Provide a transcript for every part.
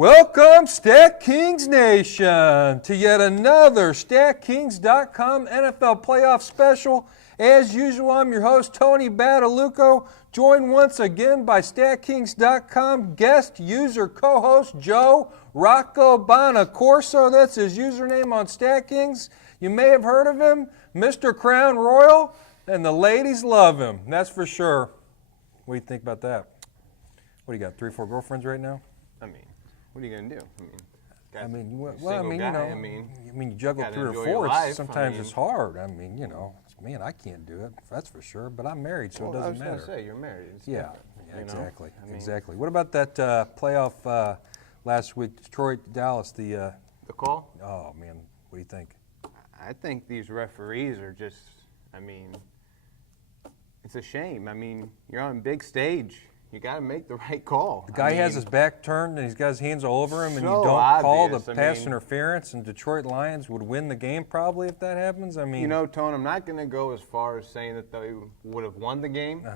Welcome, Stat Kings Nation, to yet another StatKings.com NFL playoff special. As usual, I'm your host, Tony Badalucco, joined once again by StatKings.com guest user co-host Joe Rocco Bonacorso. That's his username on StatKings. You may have heard of him, Mr. Crown Royal, and the ladies love him, that's for sure. What do you think about that? What do you got, 3 or 4 girlfriends right now? What are you going to do? You juggle 3 or 4. Sometimes it's hard. Man, I can't do it. That's for sure. But I'm married, so it doesn't matter. I was going to say, you're married. Exactly. What about that playoff last week, Detroit, Dallas? The call? Oh man, what do you think? I think these referees are just. It's a shame. You're on a big stage. You got to make the right call. The guy has his back turned and he's got his hands all over him, and you don't call the pass interference, and Detroit Lions would win the game probably if that happens. Tone, I'm not going to go as far as saying that they would have won the game,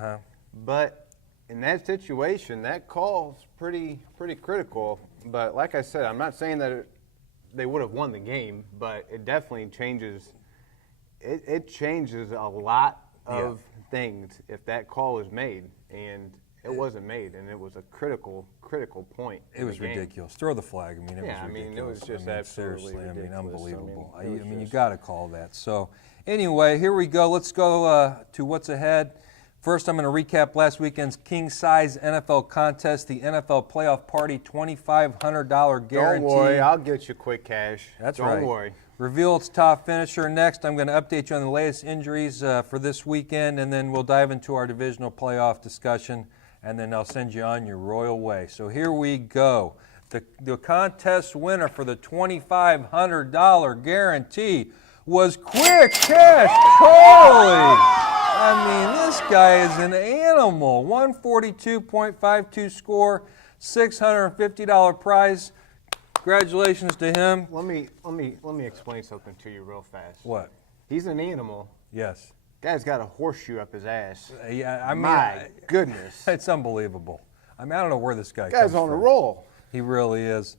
but in that situation, that call's pretty critical. But like I said, I'm not saying that they would have won the game, but it definitely changes. It changes a lot of things if that call is made, and it wasn't made, and it was a critical point. It was ridiculous. Throw the flag. It was ridiculous. It was just absolutely seriously. ridiculous. Unbelievable. You got to call that. So, anyway, here we go. Let's go to what's ahead. First, I'm going to recap last weekend's king-size NFL contest, the NFL Playoff Party $2,500 guarantee. Don't worry, I'll get you quick cash. That's right. Don't worry. Reveal its top finisher. Next, I'm going to update you on the latest injuries for this weekend, and then we'll dive into our divisional playoff discussion, and then I'll send you on your royal way. So here we go. The contest winner for the $2,500 guarantee was Quick Cash Coley. This guy is an animal. 142.52 score, $650 prize. Congratulations to him. Let me explain something to you real fast. What? He's an animal. Yes. Guy's got a horseshoe up his ass. My goodness. It's unbelievable. I don't know where this guy comes from. Guy's on a roll. He really is.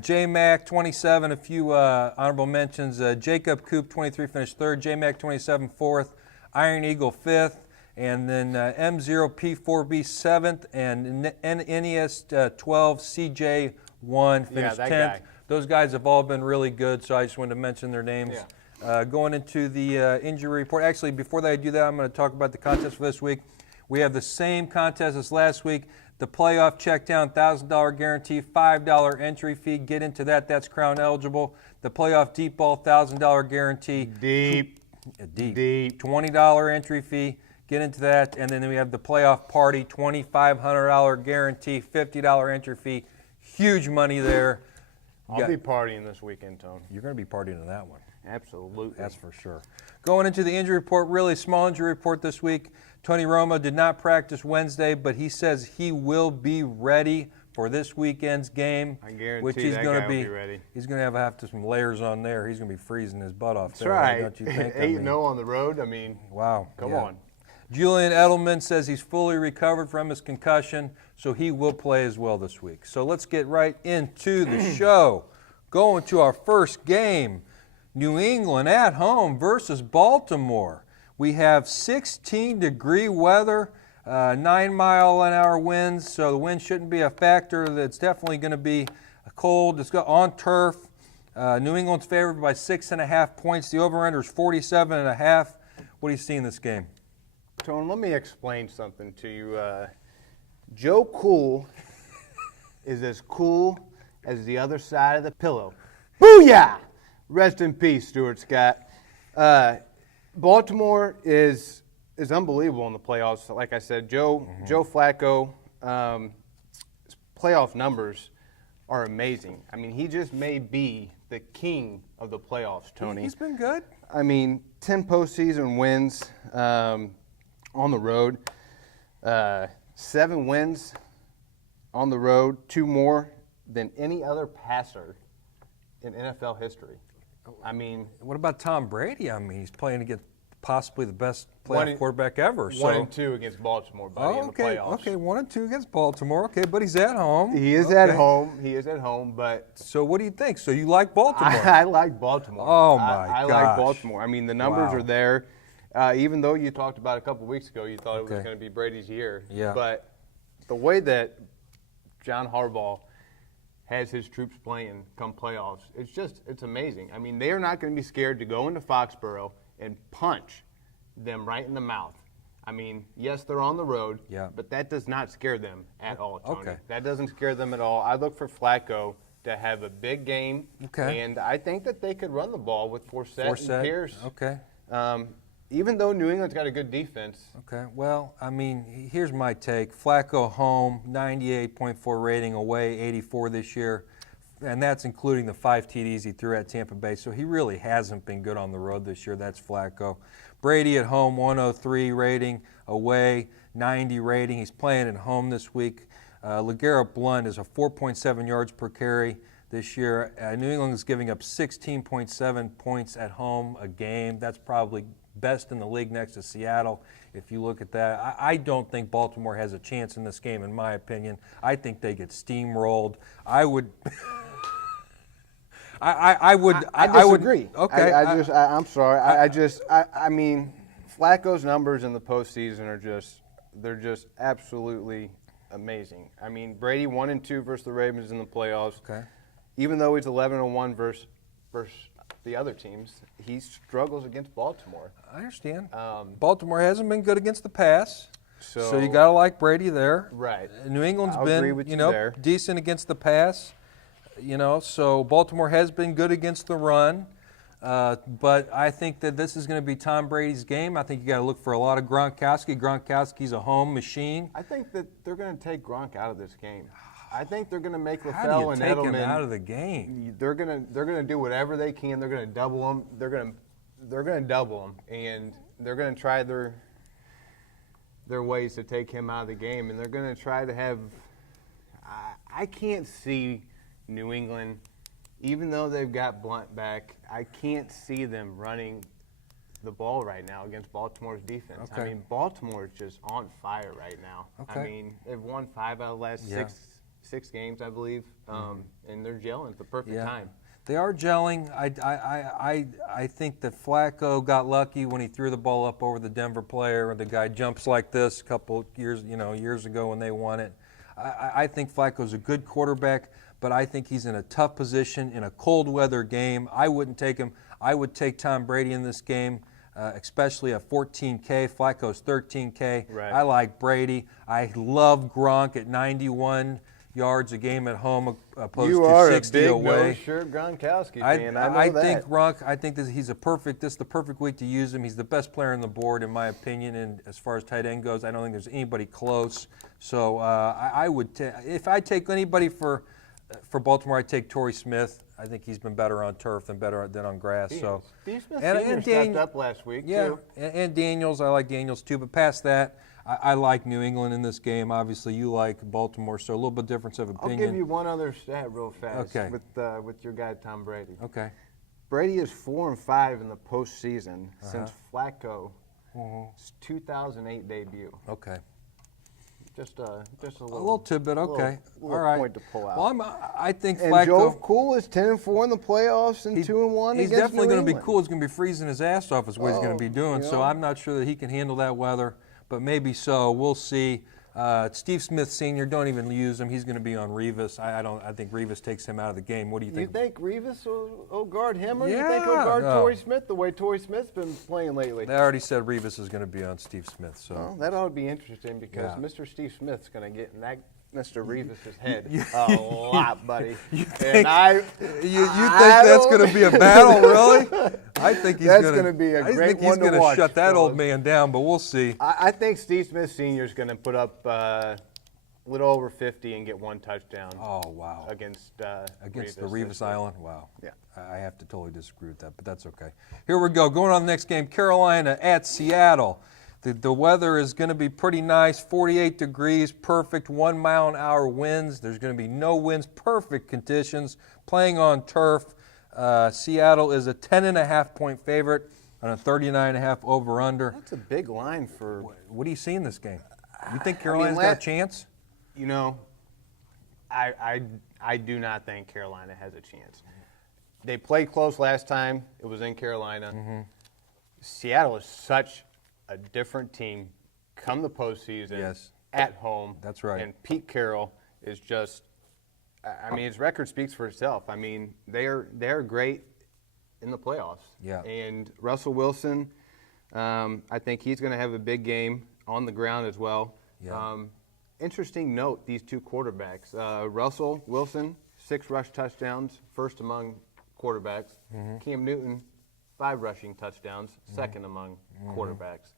J-Mac, 27, a few honorable mentions. Jacob Coop, 23, finished 3rd. J-Mac, 27, 4th. Iron Eagle, 5th. And then M0P4B, 7th. And NES 12, CJ, 1, finished 10th. Guy. Those guys have all been really good, so I just wanted to mention their names. Yeah. Going into the injury report. Actually, before I do that, I'm going to talk about the contest for this week. We have the same contest as last week. The playoff check down, $1,000 guarantee, $5 entry fee. Get into that. That's crown eligible. The playoff deep ball, $1,000 guarantee. Deep. $20 entry fee. Get into that. And then we have the playoff party, $2,500 guarantee, $50 entry fee. Huge money there. I'll be partying this weekend, Tone. You're going to be partying in that one. Absolutely. That's for sure. Going into the injury report, really small injury report this week. Tony Romo did not practice Wednesday, but he says he will be ready for this weekend's game. I guarantee which he's that going guy to be will be ready. He's going to have some layers on there. He's going to be freezing his butt off. That's there. right. Don't you think? 8-0 on the road. Wow. Come on. Julian Edelman says he's fully recovered from his concussion, so he will play as well this week. So let's get right into the show. Going to our first game, New England at home versus Baltimore. We have 16-degree weather, 9-mile-an-hour winds, so the wind shouldn't be a factor. It's definitely going to be cold. It's on turf. New England's favored by 6.5 points. The over-under is 47.5. What do you see in this game? Tone, let me explain something to you. Joe Cool is as cool as the other side of the pillow. Booyah! Rest in peace, Stuart Scott. Baltimore is unbelievable in the playoffs. Like I said, Joe Flacco, playoff numbers are amazing. He just may be the king of the playoffs, Tony. He's been good. 10 postseason wins on the road, 7 wins on the road, 2 more than any other passer in NFL history. What about Tom Brady? He's playing against possibly the best playoff quarterback ever. 1-2 against Baltimore, buddy, in the playoffs. Okay, 1-2 against Baltimore. Okay, but he's at home. He is at home. He is at home, but so what do you think? So you like Baltimore? I like Baltimore. Oh my I gosh. like Baltimore. I mean, the numbers are there. Even though you talked about a couple weeks ago, you thought it was going to be Brady's year. Yeah. But the way that John Harbaugh has his troops playing come playoffs, it's amazing. I mean, they are not going to be scared to go into Foxborough and punch them right in the mouth. I mean, yes, they're on the road, but that does not scare them at all, Tony. Okay. That doesn't scare them at all. I look for Flacco to have a big game, and I think that they could run the ball with Forsett and Pierce. Okay. Even though New England's got a good defense. Okay. Well, I mean, here's my take. Flacco home, 98.4 rating, away 84 this year, and that's including the 5 TDs he threw at Tampa Bay. So he really hasn't been good on the road this year. That's Flacco. Brady at home, 103 rating, away 90 rating. He's playing at home this week. LeGarrette Blount is a 4.7 yards per carry this year. New England is giving up 16.7 points at home a game. That's probably best in the league next to Seattle. If you look at that, I don't think Baltimore has a chance in this game, in my opinion. I think they get steamrolled. I would. I disagree. Okay. I'm sorry. I mean, Flacco's numbers in the postseason are they're just absolutely amazing. I mean, Brady 1-2 versus the Ravens in the playoffs. Okay. Even though he's 11-1 versus the other teams, he struggles against Baltimore. I understand. Baltimore hasn't been good against the pass, so you got to like Brady there. Right. New England's I'll been, agree with you there. decent against the pass. So Baltimore has been good against the run. But I think that this is going to be Tom Brady's game. I think you got to look for a lot of Gronkowski. Gronkowski's a home machine. I think that they're going to take Gronk out of this game. I think they're going to make How LaFell and do you take Edelman him out of the game? They're going to do whatever they can. They're going to double them. They're going to double them, and they're going to try their ways to take him out of the game. And they're going to try to have. I can't see New England, even though they've got Blount back. I can't see them running the ball right now against Baltimore's defense. Okay. I mean, Baltimore is just on fire right now. Okay. I mean, they've won 5 out of the last six games, I believe, and they're gelling at the perfect time. They are gelling. I think that Flacco got lucky when he threw the ball up over the Denver player, and the guy jumps like this a couple years ago when they won it. I think Flacco's a good quarterback, but I think he's in a tough position in a cold weather game. I wouldn't take him. I would take Tom Brady in this game, especially a 14K. Flacco's 13K. Right. I like Brady. I love Gronk at 91 yards a game at home opposed to 60 away. You are a big no-shirt Gronkowski fan. I know that. Think Gronk. I think this is the perfect week to use him. He's the best player on the board in my opinion, and as far as tight end goes, I don't think there's anybody close. So I would if I take anybody for Baltimore, I'd take Torrey Smith. I think he's been better on turf than on grass. So Steve Smith Sr. stepped up last week too. And Daniels. I like Daniels too. But past that, I like New England in this game. Obviously, you like Baltimore, so a little bit difference of opinion. I'll give you one other stat real fast Okay. with your guy Tom Brady. Okay. Brady is 4-5 in the postseason since Flacco's 2008 debut. Okay. Just a little tidbit. Okay. Little all right. point to pull out. Well, I think and Flacco. Joe Cool is 10-4 in the playoffs and 2-1 He's against definitely New going to be England. cool. He's going to be freezing his ass off is what he's going to be doing. So I'm not sure that he can handle that weather, but maybe so. We'll see. Steve Smith Sr., don't even use him. He's going to be on Revis. I think Revis takes him out of the game. What do you think? You think Revis will guard him, or Yeah, you think he'll guard no. Torrey Smith the way Torrey Smith's been playing lately? They already said Revis is going to be on Steve Smith. So Well, that ought to be interesting because Yeah. Mr. Steve Smith's going to get in that Mr. Revis's head a lot, buddy. you and think I that's going to be a battle, really? I think he's That's going gonna be a I great think he's one to going to watch, shut that old fellas. man down, but we'll see. I think Steve Smith Sr. is going to put up a little over 50 and get one touchdown. Oh wow! Against Against the Revis Revis Island? Wow. Yeah. I have to totally disagree with that, but that's okay. Here we go. Going on the next game, Carolina at Seattle. The weather is going to be pretty nice, 48 degrees, perfect 1-mile-an-hour winds. There's going to be no winds, perfect conditions, playing on turf. Seattle is a 10.5-point favorite. on a 39.5 over-under. That's a big line for. What do you see in this game? You think Carolina's got a chance? You know, I do not think Carolina has a chance. They played close last time. It was in Carolina. Mm-hmm. Seattle is such a different team come the postseason at home. That's right. And Pete Carroll is just, I mean, his record speaks for itself. I mean, they're great in the playoffs. Yeah. And Russell Wilson, I think he's going to have a big game on the ground as well. Yeah. Interesting note, these two quarterbacks. Russell Wilson, 6 rush touchdowns, first among quarterbacks. Mm-hmm. Cam Newton, 5 rushing touchdowns, second among quarterbacks.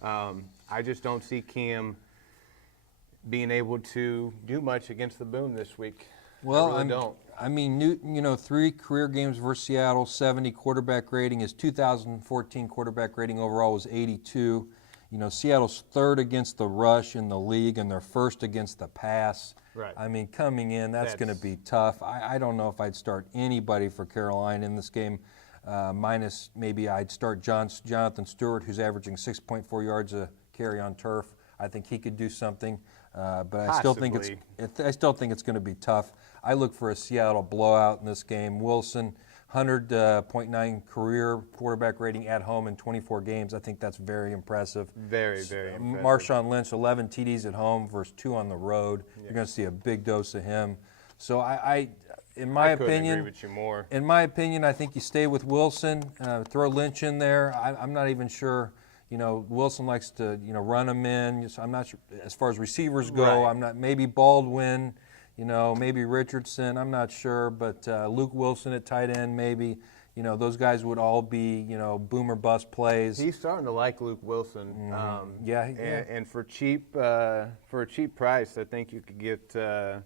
I just don't see Cam being able to do much against the Boom this week. Well, I really don't. I mean, Newton, 3 career games versus Seattle, 70 quarterback rating. His 2014 quarterback rating overall was 82. Seattle's 3rd against the rush in the league, and they're 1st against the pass. Right. I mean, coming in, that's going to be tough. I don't know if I'd start anybody for Carolina in this game, minus maybe I'd start Jonathan Stewart, who's averaging 6.4 yards a carry on turf. I think he could do something, but I still think it's going to be tough. I look for a Seattle blowout in this game. Wilson, 100.9 career quarterback rating at home in 24 games. I think that's very impressive. Very, very impressive. Marshawn Lynch, 11 TDs at home versus 2 on the road. Yeah. You're going to see a big dose of him. So in my opinion, agree with you more. In my opinion, I think you stay with Wilson. Throw Lynch in there. I'm not even sure. Wilson likes to run him in. So I'm not sure as far as receivers go. Right. I'm not. Maybe Baldwin. Maybe Richardson, I'm not sure, but Luke Wilson at tight end, maybe. Those guys would all be, boom or bust plays. He's starting to like Luke Wilson. Mm-hmm. And for a cheap price, I think you could get, I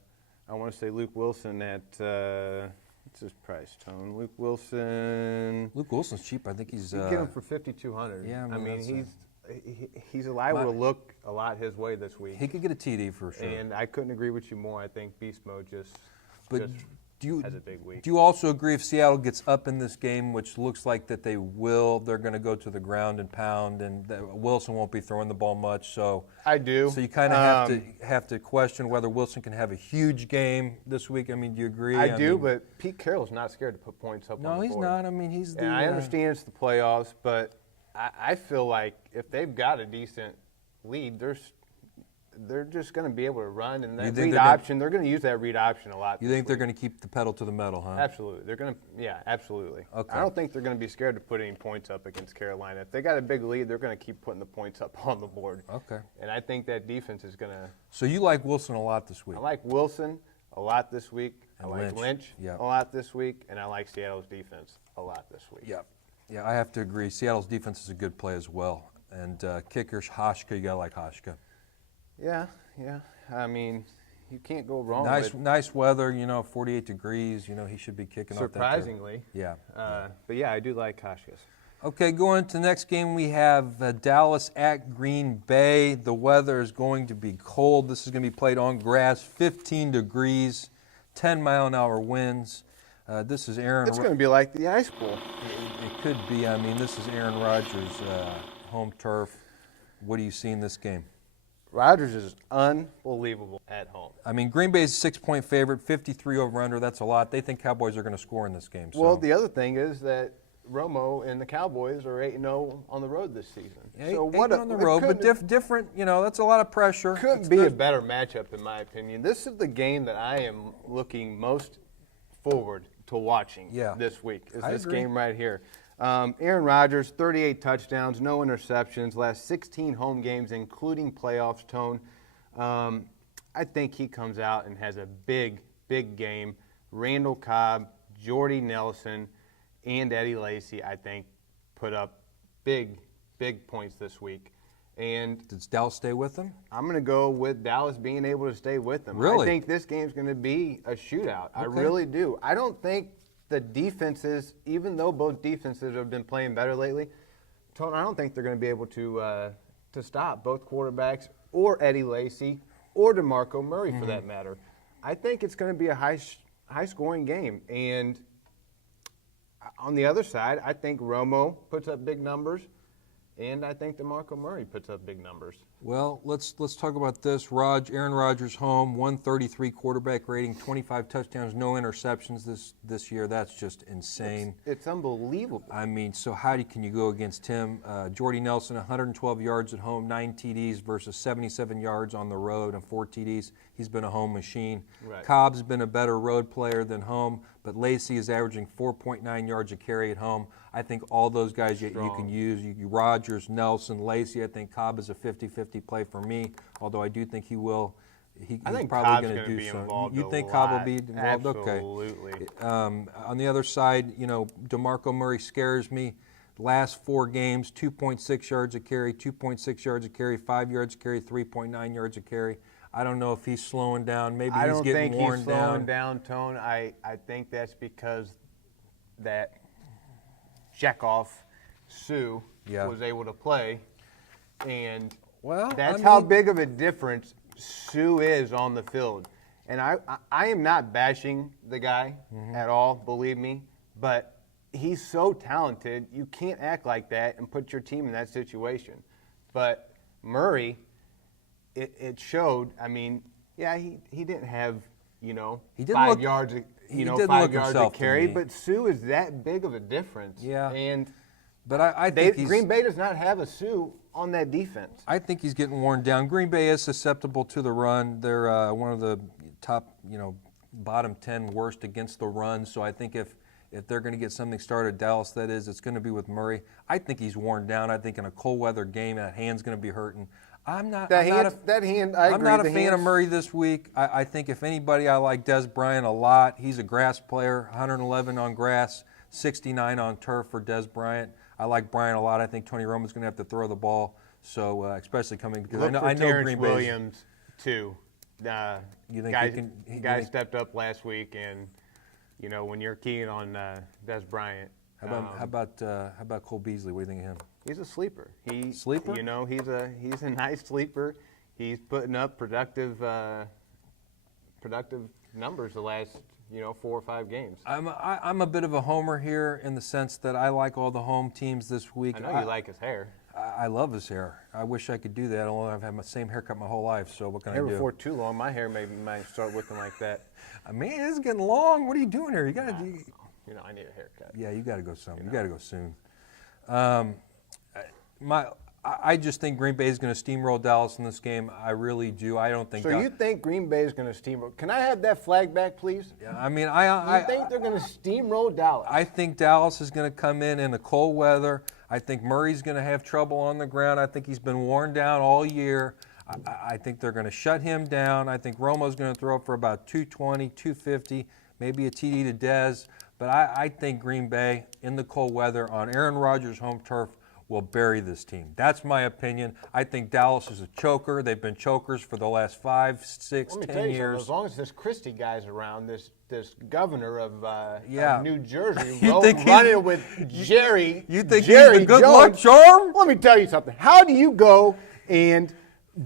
want to say Luke Wilson at, what's his price, Tone? Luke Wilson's cheap. I think he's. You get him for $5,200. Yeah, I mean he's liable to look a lot his way this week. He could get a TD for sure. And I couldn't agree with you more. I think Beast Mode just has a big week. Do you also agree if Seattle gets up in this game, which looks like that they will, they're going to go to the ground and pound, and Wilson won't be throwing the ball much? So I do. So you kind of have to question whether Wilson can have a huge game this week. I mean, do you agree? I do, but Pete Carroll's not scared to put points up on the board. No, he's not. I mean, he's the. And I understand it's the playoffs, but I feel like if they've got a decent lead, they're just going to be able to run, and that read option, they're going to use that read option a lot. You think they're going to keep the pedal to the metal, huh? Absolutely. They're going to, absolutely. Okay. I don't think they're going to be scared to put any points up against Carolina. If they got a big lead, they're going to keep putting the points up on the board. Okay. And I think that defense is going to. So you like Wilson a lot this week? I like Wilson a lot this week. And I like Lynch a lot this week, and I like Seattle's defense a lot this week. Yeah. Yeah, I have to agree. Seattle's defense is a good play as well. And kickers, Hashka, you got to like Hashka. Yeah. I mean, you can't go wrong. Nice weather, 48 degrees. He should be kicking off that. Surprisingly. Yeah. But I do like Hashkas. Okay, going to the next game, we have Dallas at Green Bay. The weather is going to be cold. This is going to be played on grass, 15 degrees, 10-mile-an-hour winds. This is Aaron. It's going to be like the Ice Bowl. It could be. I mean, this is Aaron Rodgers' home turf. What do you see in this game? Rodgers is unbelievable at home. I mean, Green Bay's a 6-point favorite, 53 over-under. That's a lot. They think Cowboys are going to score in this game. So. Well, the other thing is that Romo and the Cowboys are 8-0 on the road this season. So 8-0 on the road, but different. That's a lot of pressure. Couldn't be a better matchup, in my opinion. This is the game that I am looking most forward to watching this week. Is this game right here? Aaron Rodgers, 38 touchdowns, no interceptions, last 16 home games, including playoffs, Tone. I think he comes out and has a big game. Randall Cobb, Jordy Nelson, and Eddie Lacy, I think, put up big points this week. And does Dallas stay with them? I'm going to go with Dallas being able to stay with them. Really? I think this game's going to be a shootout. Okay. I really do. I don't think the defenses, even though both defenses have been playing better lately, Tone, I don't think they're going to be able to stop both quarterbacks or Eddie Lacy or DeMarco Murray for that matter. I think it's going to be a high-scoring game, and on the other side, I think Romo puts up big numbers, and I think DeMarco Murray puts up big numbers. Well, let's talk about this. Aaron Rodgers home, 133 quarterback rating, 25 touchdowns, no interceptions this year. That's just insane. It's unbelievable. I mean, so can you go against him? Jordy Nelson, 112 yards at home, 9 TDs versus 77 yards on the road and 4 TDs. He's been a home machine. Right. Cobb's been a better road player than home, but Lacy is averaging 4.9 yards a carry at home. I think all those guys you can use. Rodgers, Nelson, Lacy. I think Cobb is a 50-50 play for me, although I do think he will. He's probably going to do something. You think Cobb will be involved? Absolutely. Okay. On the other side, DeMarco Murray scares me. Last 4 games, 2.6 yards a carry, 2.6 yards a carry, 5 yards a carry, 3.9 yards a carry. I don't know if he's slowing down. Maybe he's getting worn down. I don't think he's slowing down, Tone. I think that's because that checkoff Sue was able to play, and how big of a difference Sue is on the field. And I am not bashing the guy at all, believe me, but he's so talented. You can't act like that and put your team in that situation. But Murray, it showed. I mean, he didn't have, he didn't 5 yards, 5 yards a carry, but Sue is that big of a difference. Yeah. But I think Green Bay does not have a Sue on that defense. I think he's getting worn down. Green Bay is susceptible to the run. They're one of the top, bottom 10 worst against the run. So I think if they're going to get something started, Dallas, that is, it's going to be with Murray. I think he's worn down. I think in a cold weather game, that hand's going to be hurting. I'm not a fan of Murray this week. I think if anybody, I like Dez Bryant a lot. He's a grass player, 111 on grass, 69 on turf for Dez Bryant. I like Bryant a lot. I think Tony Romo's going to have to throw the ball, so especially coming because I know Green Bay. Williams too. You think guy stepped up last week, and when you're keying on Dez Bryant. How about Cole Beasley? What do you think of him? He's a sleeper. Sleeper? He's a nice sleeper. He's putting up productive numbers the last 4 or 5 games. I'm a bit of a homer here in the sense that I like all the home teams this week. I know you like his hair. I love his hair. I wish I could do that. Although I've had the same haircut my whole life. So what can I do? Before too long, my hair might start looking like that. Man, it's getting long. What are you doing here? You got to. I need a haircut. Yeah, you got to go soon. You got to go soon. I just think Green Bay is going to steamroll Dallas in this game. I really do. I don't think. So you think Green Bay is going to steamroll? Can I have that flag back, please? Yeah, I mean, you think they're going to steamroll Dallas? I think Dallas is going to come in the cold weather. I think Murray's going to have trouble on the ground. I think he's been worn down all year. I think they're going to shut him down. I think Romo's going to throw for about 220, 250, maybe a TD to Dez. But I think Green Bay in the cold weather on Aaron Rodgers' home turf will bury this team. That's my opinion. I think Dallas is a choker. They've been chokers for the last 5, 6, 10 years. As long as this Christie guy's around, this governor of New Jersey, running with Jerry. You think Jerry he's the good Jones. luck charm? Let me tell you something. How do you go and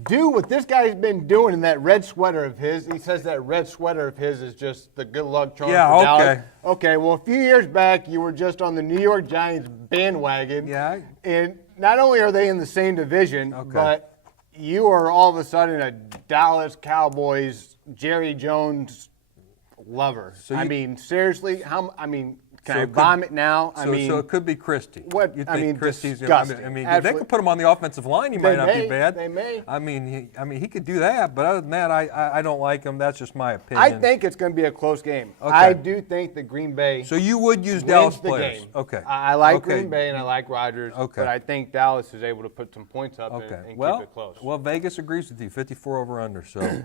do what this guy's been doing in that red sweater of his? He says that red sweater of his is just the good luck charm for Dallas. Okay, well, a few years back, you were just on the New York Giants bandwagon. Yeah. And not only are they in the same division, but you are all of a sudden a Dallas Cowboys Jerry Jones lover. Seriously, can I vomit now? So it could be Christie. What? You think Christie's disgusting. They could put him on the offensive line. He might not be bad. They may. He could do that. But other than that, I don't like him. That's just my opinion. I think it's going to be a close game. Okay. I do think that Green Bay. So you would use Dallas the players. Game. Okay. I like Green Bay and I like Rodgers. Okay. But I think Dallas is able to put some points up and keep it close. Well, Vegas agrees with you. 54 over under. So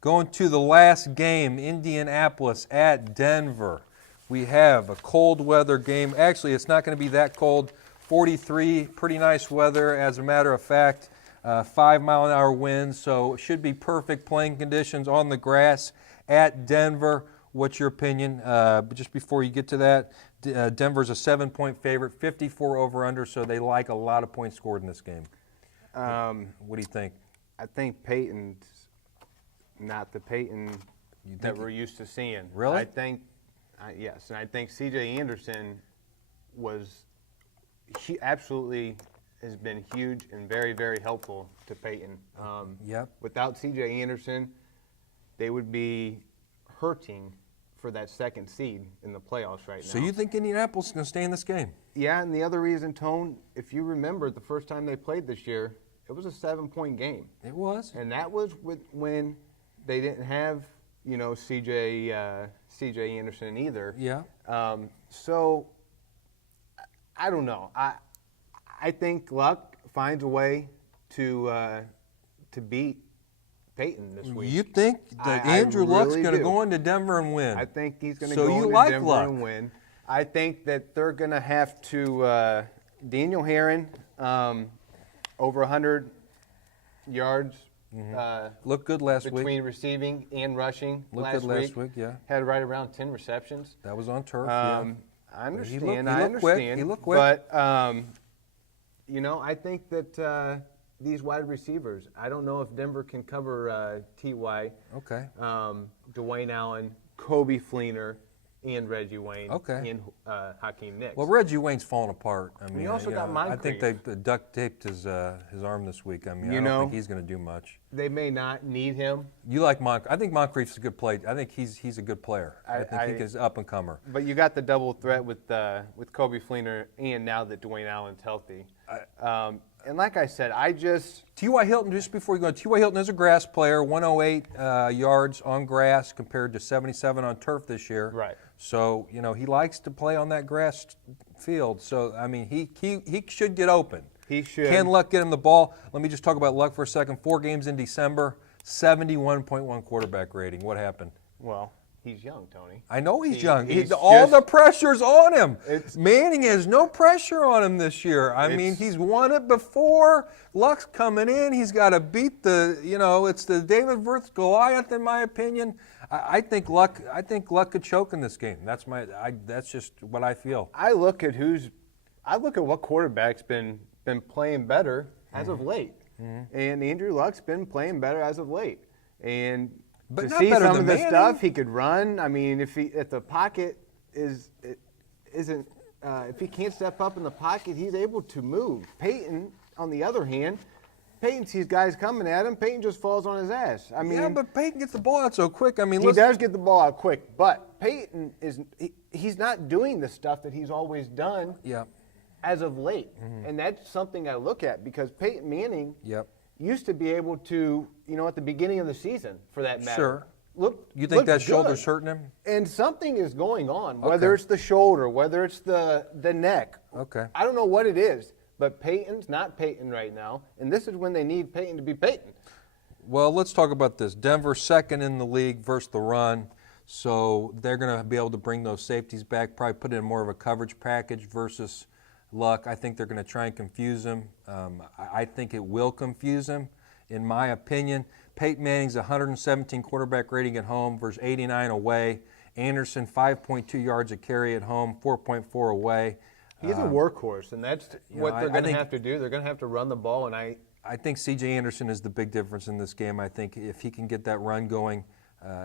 going to the last game, Indianapolis at Denver. We have a cold weather game. Actually, it's not going to be that cold. 43, pretty nice weather. As a matter of fact, 5-mile-an-hour winds, so it should be perfect playing conditions on the grass at Denver. What's your opinion? But just before you get to that, Denver's a 7-point favorite, 54 over under, so they like a lot of points scored in this game. What do you think? I think Peyton's not the Peyton that we're used to seeing. Really? I think. Yes, and I think C.J. Anderson absolutely has been huge and very, very helpful to Peyton. Without C.J. Anderson, they would be hurting for that second seed in the playoffs right now. So you think Indianapolis is going to stay in this game? Yeah, and the other reason, Tone, if you remember the first time they played this year, it was a 7-point game. It was. And that was when they didn't have, C.J. Anderson either. Yeah. So I don't know. I think Luck finds a way to beat Peyton this week. You think that Andrew Luck's going to go into Denver and win? I think he's going to go into Denver Luck. and win. I think that they're going to have to Daniel Herron, over 100 yards. Looked good last week. Between receiving and rushing Looked good last week, yeah. Had right around 10 receptions. That was on turf, yeah. I understand. He looked quick. He looked quick. But, I think that these wide receivers, I don't know if Denver can cover T.Y. Okay. Dwayne Allen, Kobe Fleener, and Reggie Wayne. Okay. And Hakeem Nicks. Well, Reggie Wayne's falling apart. I mean, he also got I think they duct taped his arm this week. I mean, I don't think he's going to do much. They may not need him. You like Moncrief? I think Moncrief's a good play. I think he's a good player. I think he's up and comer. But you got the double threat with Kobe Fleener, and now that Dwayne Allen's healthy. And like I said, T.Y. Hilton, just before you go, T.Y. Hilton is a grass player, 108 yards on grass compared to 77 on turf this year. Right. So, he likes to play on that grass field. So, I mean, he should get open. He should. Can Luck get him the ball? Let me just talk about Luck for a second. 4 games in December, 71.1 quarterback rating. What happened? Well, he's young, Tony. I know he's young. All the pressure's on him. Manning has no pressure on him this year. I mean, he's won it before. Luck's coming in. He's got to beat it's the David versus Goliath, in my opinion. I think Luck could choke in this game. That's just what I feel. I look at what quarterback's been playing better as of late, and Andrew Luck's been playing better as of late, and. But to see some of the stuff he could run, I mean, if the pocket isn't, if he can't step up in the pocket, he's able to move. Peyton, on the other hand, Peyton sees guys coming at him. Peyton just falls on his ass. I mean, but Peyton gets the ball out so quick. I mean, he does get the ball out quick, but Peyton he's not doing the stuff that he's always done. Yeah. As of late, and that's something I look at because Peyton Manning. Yep. Used to be able to, at the beginning of the season, for that matter. Sure. You think that shoulder's hurting him? And something is going on, whether it's the shoulder, whether it's the neck. Okay. I don't know what it is, but Peyton's not Peyton right now, and this is when they need Peyton to be Peyton. Well, let's talk about this. Denver second in the league versus the run, so they're going to be able to bring those safeties back, probably put in more of a coverage package versus Luck. I think they're going to try and confuse him. I think it will confuse him, in my opinion. Peyton Manning's 117 quarterback rating at home versus 89 away. Anderson, 5.2 yards a carry at home, 4.4 away. He's a workhorse, and that's what they're going to have to do. They're going to have to run the ball, and I think C.J. Anderson is the big difference in this game. I think if he can get that run going,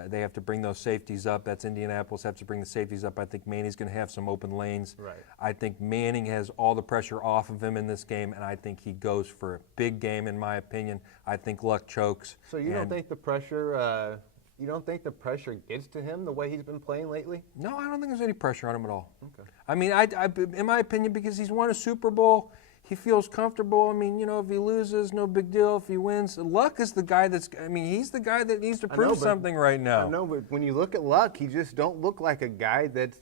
they have to bring those safeties up. That's Indianapolis have to bring the safeties up. I think Manning's going to have some open lanes. Right. I think Manning has all the pressure off of him in this game, and I think he goes for a big game, in my opinion. I think Luck chokes. So you don't think the pressure? You don't think the pressure gets to him the way he's been playing lately? No, I don't think there's any pressure on him at all. Okay. I mean, in my opinion, because he's won a Super Bowl, he feels comfortable. I mean, if he loses, no big deal. If he wins, Luck is the guy he's the guy that needs to prove something right now. I know, but when you look at Luck, he just don't look like a guy that's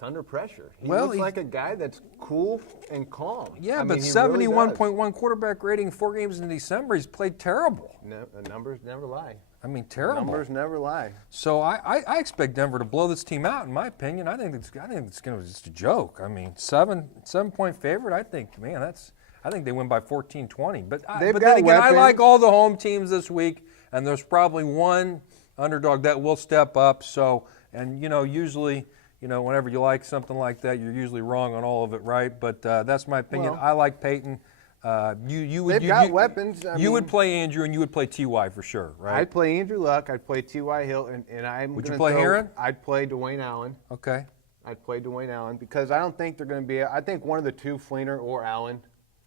under pressure. He looks like a guy that's cool and calm. Yeah, but 71.1 quarterback rating, 4 games in December, he's played terrible. No, the numbers never lie. I mean, terrible. Numbers never lie. So I expect Denver to blow this team out. In my opinion, I think it's going to be just a joke. I mean, 7-point favorite. I think they win by 14-20. But then again, I like all the home teams this week, and there's probably one underdog that will step up. So, and usually, whenever you like something like that, you're usually wrong on all of it, right? But that's my opinion. Well, I like Peyton. They've got weapons. You would play Andrew, and you would play T.Y. for sure, right? I'd play Andrew Luck. I'd play T.Y. Hilton, and Would you play Herron? I'd play Dwayne Allen. Okay. I'd play Dwayne Allen because I don't think they're going to be. I think one of the two, Fleener or Allen,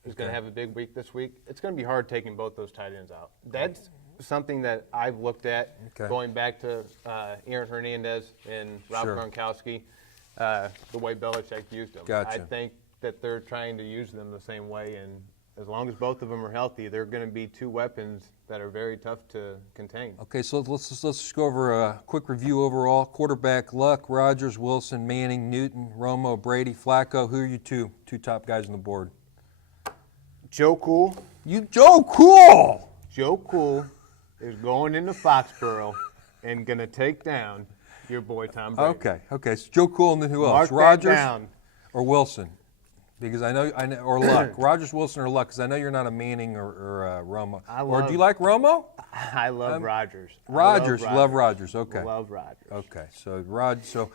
is going to have a big week this week. It's going to be hard taking both those tight ends out. That's something that I've looked at going back to Aaron Hernandez and Rob Gronkowski, the way Belichick used them. Gotcha. I think that they're trying to use them the same way, and as long as both of them are healthy, they're going to be two weapons that are very tough to contain. Okay, so let's just go over a quick review overall. Quarterback, Luck, Rodgers, Wilson, Manning, Newton, Romo, Brady, Flacco. Who are your two top guys on the board? Joe Cool. Joe Cool! Joe Cool is going into Foxborough and going to take down your boy Tom Brady. Okay. So Joe Cool, and then who else? Mark Rodgers that down. or Wilson? Because I know, or Luck. Rodgers, Wilson, or Luck? Because I know you're not a Manning or Romo. Or do you like Romo? I love Rodgers. Rodgers, love Rodgers. Okay. Love Rodgers. Okay, so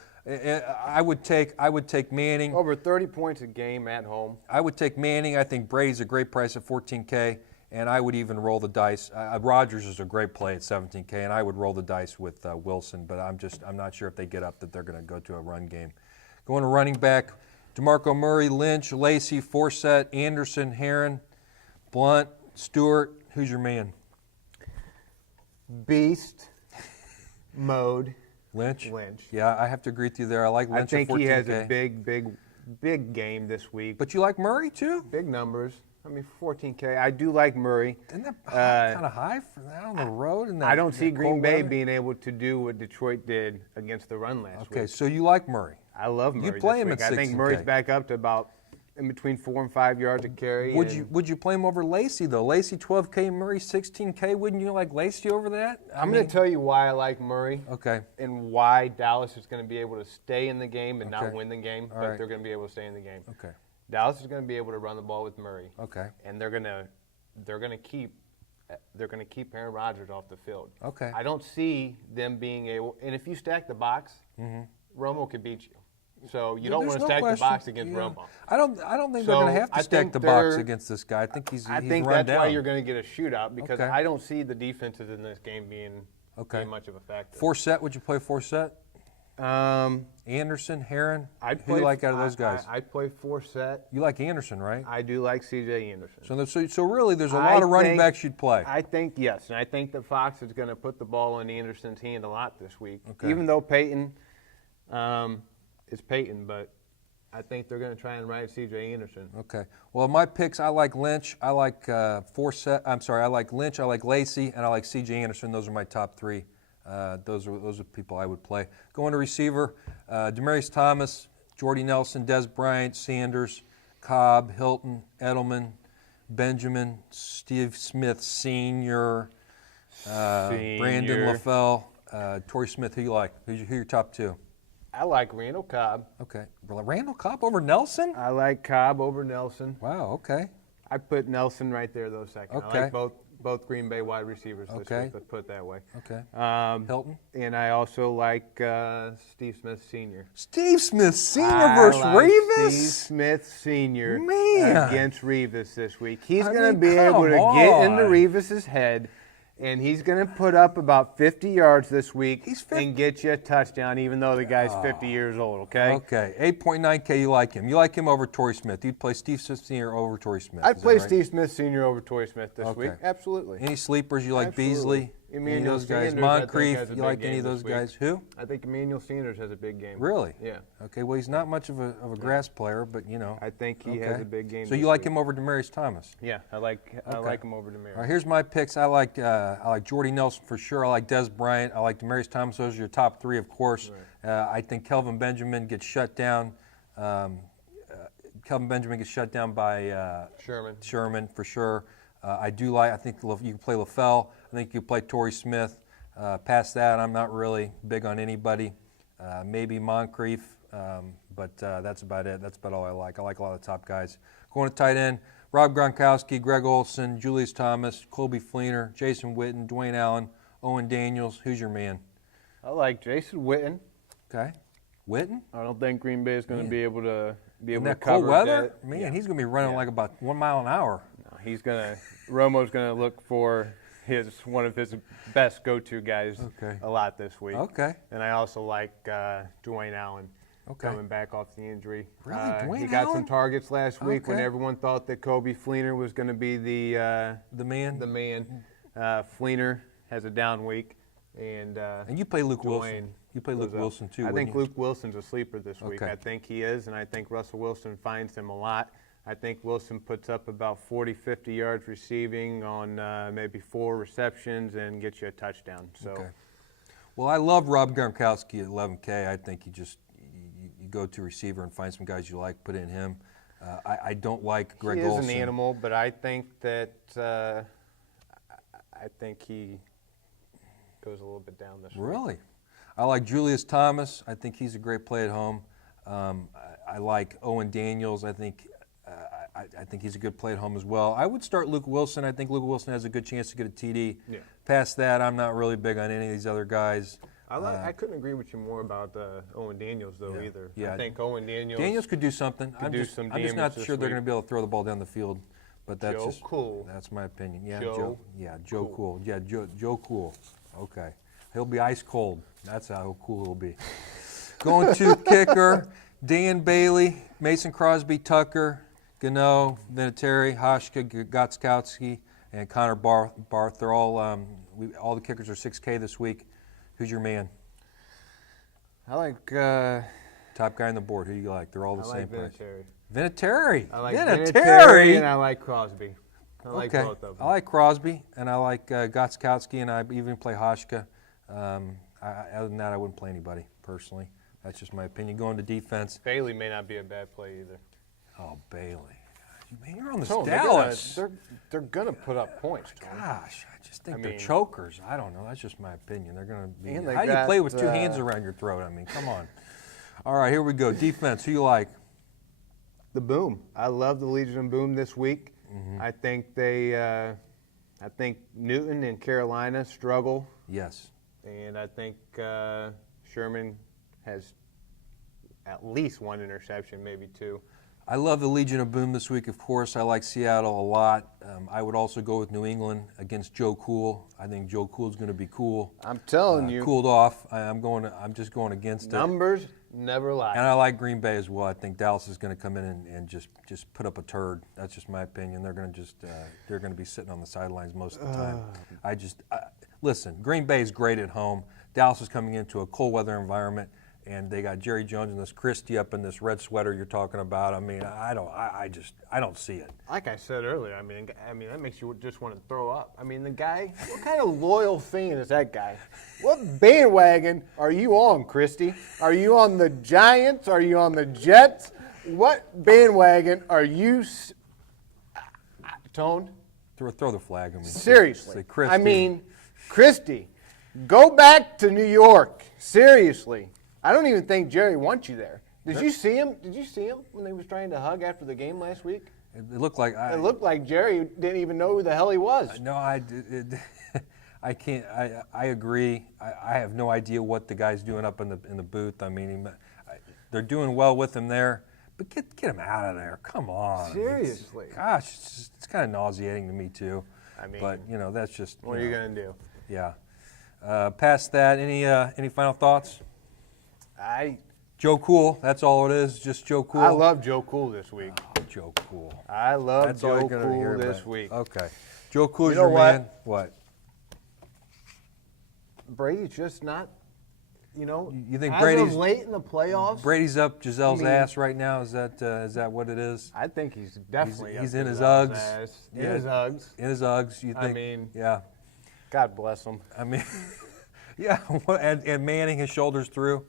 I would take Manning. Over 30 points a game at home. I would take Manning. I think Brady's a great price at $14K, and I would even roll the dice. Rodgers is a great play at $17K, and I would roll the dice with Wilson. But I'm not sure if they get up that they're going to go to a run game. Going to running back. DeMarco Murray, Lynch, Lacey, Forsett, Anderson, Herron, Blunt, Stewart. Who's your man? Beast mode. Lynch? Lynch. Yeah, I have to agree with you there. I like Lynch at $14K. I think he has a big game this week. But you like Murray too? Big numbers. I mean, 14K. I do like Murray. Isn't that kind of high for that on the road? And I don't see Green Bay being able to do what Detroit did against the run last week. Okay, so you like Murray. I love Murray. You play him week. at 16K. I think Murray's back up to about in between 4 and 5 yards a carry. Would you play him over Lacey though? Lacey 12K, Murray 16K. Wouldn't you like Lacey over that? I'm going to tell you why I like Murray. Okay. And why Dallas is going to be able to stay in the game and not win the game, but right. they're going to be able to stay in the game. Okay. Dallas is going to be able to run the ball with Murray. Okay. And they're going to keep Aaron Rodgers off the field. Okay. I don't see them being able. And if you stack the box, Romo could beat you. So you don't want to stack the box against Romo. I don't think they're going to have to stack the box against this guy. I think he's I think run that's down. why you're going to get a shootout because I don't see the defenses in this game being much of a factor. Forsett, would you play Forsett? Anderson, Herron. Who do you like out of those guys? I'd play Forsett. You like Anderson, right? I do like C.J. Anderson. So really, there's a lot of running backs you'd play. I think yes, and I think that Fox is going to put the ball in Anderson's hand a lot this week. Okay. Even though Peyton is Peyton, but I think they're going to try and ride C.J. Anderson. Okay. Well, my picks, I like Lynch, I like Forsett. I like Lynch, I like Lacey, and I like C.J. Anderson. Those are my top three. Those are people I would play. Going to receiver, Demaryius Thomas, Jordy Nelson, Des Bryant, Sanders, Cobb, Hilton, Edelman, Benjamin, Steve Smith Sr., Brandon LaFell, Torrey Smith. Who you like? Who your top two? I like Randall Cobb. Okay. Randall Cobb over Nelson? I like Cobb over Nelson. Wow, okay. I put Nelson right there, though, second. Okay. I like both Green Bay wide receivers this week, let's put it that way. Okay. Hilton? And I also like Steve Smith Sr. Steve Smith Sr. versus Revis? Steve Smith Sr. Man. against Revis this week. He's going to be able to get into Revis's head, and he's going to put up about 50 yards this week and get you a touchdown, even though the guy's 50 years old, okay? Okay. 8.9K, you like him. You like him over Torrey Smith. You'd play Steve Smith Sr. over Torrey Smith. I'd play Steve Smith Sr. over Torrey Smith this week. Absolutely. Any sleepers you like? Absolutely. Beasley? Any of those guys? Moncrief? You like any of those guys? Who? I think Emmanuel Sanders has a big game. Really? Yeah. Okay, well, he's not much of a grass player, but, you know. I think he has a big game. So you like him over Demaryius Thomas? Yeah, I like him over Demaryius. All right, here's my picks. I like Jordy Nelson for sure. I like Des Bryant. I like Demaryius Thomas. Those are your top three, of course. Right. I think Kelvin Benjamin gets shut down. Kelvin Benjamin gets shut down by Sherman for sure. I think you can play LaFell. I think you can play Torrey Smith. Past that, I'm not really big on anybody. Maybe Moncrief, but that's about it. That's about all I like. I like a lot of the top guys. Going to tight end, Rob Gronkowski, Greg Olsen, Julius Thomas, Colby Fleener, Jason Witten, Dwayne Allen, Owen Daniels. Who's your man? I like Jason Witten. Okay. Witten? I don't think Green Bay is going to be able to cover cold weather? that. Man, he's going to be running like about 1 mile an hour. No, Romo's going to look for one of his best go-to guys a lot this week. Okay. And I also like Dwayne Allen. coming back off the injury. Really? Dwayne he got some Allen? targets last week when Okay. everyone thought that Kobe Fleener was going to be the man. The man. Fleener has a down week. And you play Luke Dwayne Wilson. You play Luke goes up. Wilson, too, I wouldn't think you? Luke Wilson's a sleeper this week. Okay. I think he is, and I think Russell Wilson finds him a lot. I think Wilson puts up about 40, 50 yards receiving on maybe 4 receptions and gets you a touchdown. So, Okay. Well, I love Rob Gronkowski at 11K. I think you go to receiver and find some guys you like, put in him. I don't like Greg Olsen. He is an animal, but I think that I think he goes a little bit down this week. Really? I like Julius Thomas. I think he's a great play at home. I like Owen Daniels. I think he's a good play at home as well. I would start Luke Wilson. I think Luke Wilson has a good chance to get a TD. Yeah. Past that, I'm not really big on any of these other guys. I couldn't agree with you more about Owen Daniels, though, either. Yeah. I think Owen Daniels could do something. I'm just not sure they're going to be able to throw the ball down the field. But that's that's my opinion. Yeah, Joe Cool. Yeah, Joe Cool. Okay. He'll be ice cold. That's how cool he'll be. Going to kicker, Dan Bailey, Mason Crosby, Tucker, Gano, Vinatieri, Hashka, Gotskowski, and Connor Barth. They're all the kickers are 6K this week. Who's your man? I like top guy on the board. Who do you like? They're all the same price. Vinatieri. Vinatieri. I like Vinatieri. and I like Crosby. I like both of them. I like Crosby, and I like Gotskowski, and I even play Hashka. Other than that, I wouldn't play anybody, personally. That's just my opinion. Going to defense. Bailey may not be a bad play either. Oh, Bailey. Man, you're on this Tone, Dallas. They're going to put up points, Tone. Gosh, I just think they're chokers. I don't know. That's just my opinion. They're going to be. And How do you play with 2 hands around your throat? I mean, come on. All right, here we go. Defense. Who you like? The Boom. I love the Legion of Boom this week. Mm-hmm. I think Newton and Carolina struggle. Yes. And I think Sherman has at least 1 interception, maybe 2. I love the Legion of Boom this week, of course. I like Seattle a lot. I would also go with New England against Joe Cool. I think Joe Cool's going to be cool. I'm telling you. Cooled off. I'm just going against Numbers never lie. And I like Green Bay as well. I think Dallas is going to come in and just put up a turd. That's just my opinion. They're going to be sitting on the sidelines most of the time. Listen, Green Bay is great at home. Dallas is coming into a cold weather environment, and they got Jerry Jones and this Christie up in this red sweater you're talking about. I mean, I don't see it. Like I said earlier, I mean that makes you just want to throw up. I mean, the guy, what kind of loyal fan is that guy? What bandwagon are you on, Christie? Are you on the Giants? Are you on the Jets? What bandwagon are you, Tone? Throw the flag. I mean, seriously. Christie. I mean, Christie, go back to New York. Seriously. I don't even think Jerry wants you there. Did you see him? Did you see him when they was trying to hug after the game last week? It looked like it looked like Jerry didn't even know who the hell he was. No, I can't. I agree. I have no idea what the guy's doing up in the booth. I mean, they're doing well with him there, but get him out of there. Come on. Seriously. Gosh, it's kind of nauseating to me too. I mean, but that's just. What are you gonna do? Yeah. Past that, any final thoughts? Joe Cool. That's all it is. Just Joe Cool. I love Joe Cool this week. Oh, Joe Cool. I love Joe Cool this week. Okay. Joe Cool's your man. What? Brady's just not. You think Brady's late in the playoffs? Brady's up Giselle's ass right now. Is that what it is? I think he's definitely. He's in his Uggs. In his Uggs. In his Uggs. You think? I mean, yeah. God bless him. I mean, yeah. And manning his shoulders through.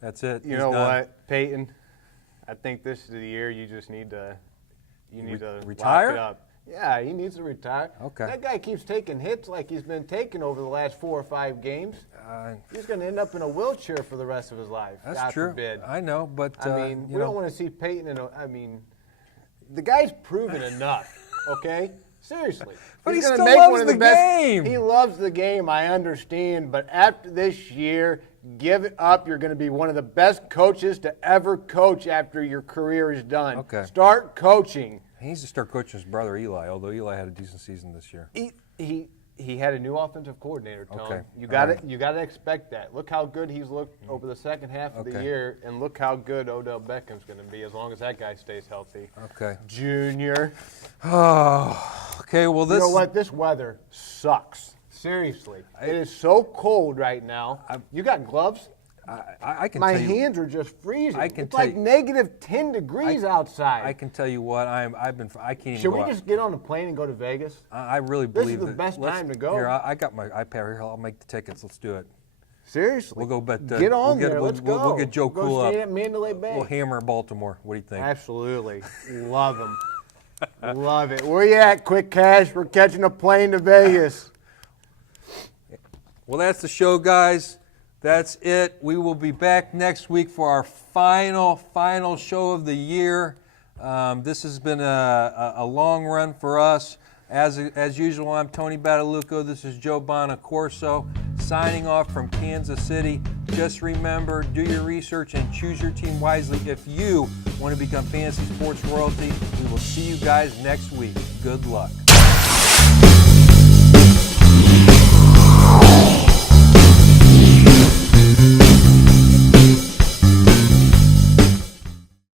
That's it. You know what, Peyton? I think this is the year you just need to. You need to retire. Lock it up. Yeah, he needs to retire. Okay. That guy keeps taking hits like he's been taking over the last 4 or 5 games. He's going to end up in a wheelchair for the rest of his life. That's God true. Forbid. I know, but I mean, we don't want to see Peyton in a. I mean, the guy's proven enough. Okay, seriously. But he's he gonna still make loves one of the game. He loves the game. I understand, but after this year, give it up. You're going to be one of the best coaches to ever coach after your career is done. Okay. Start coaching. He needs to start coaching his brother Eli, although Eli had a decent season this year. He had a new offensive coordinator, Tone. Okay. You got to expect that. Look how good he's looked over the second half of the year, and look how good Odell Beckham's going to be as long as that guy stays healthy. Okay. Junior. Oh, okay. Well, this. You know what? This weather sucks. Seriously, it is so cold right now. You got gloves? I can. My tell you, hands are just freezing. I can it's tell like you- negative 10 degrees outside. I can tell you what I can't even. Should go we out. just get on a plane and go to Vegas? I really This is believe the that. best time to go. Here, I got my iPad here. I'll make the tickets. Let's do it. Seriously. We'll go bet. Get on there. Let's go. We'll get Joe Go Cool stay up. at Mandalay Bay. We'll hammer Baltimore. What do you think? Absolutely. Love him. Love it. Where you at, Quick Cash? We're catching a plane to Vegas. Well, that's the show, guys. That's it. We will be back next week for our final show of the year. This has been a long run for us. As usual, I'm Tony Badalucco. This is Joe Bonacorso signing off from Kansas City. Just remember, do your research and choose your team wisely if you want to become fantasy sports royalty. We will see you guys next week. Good luck.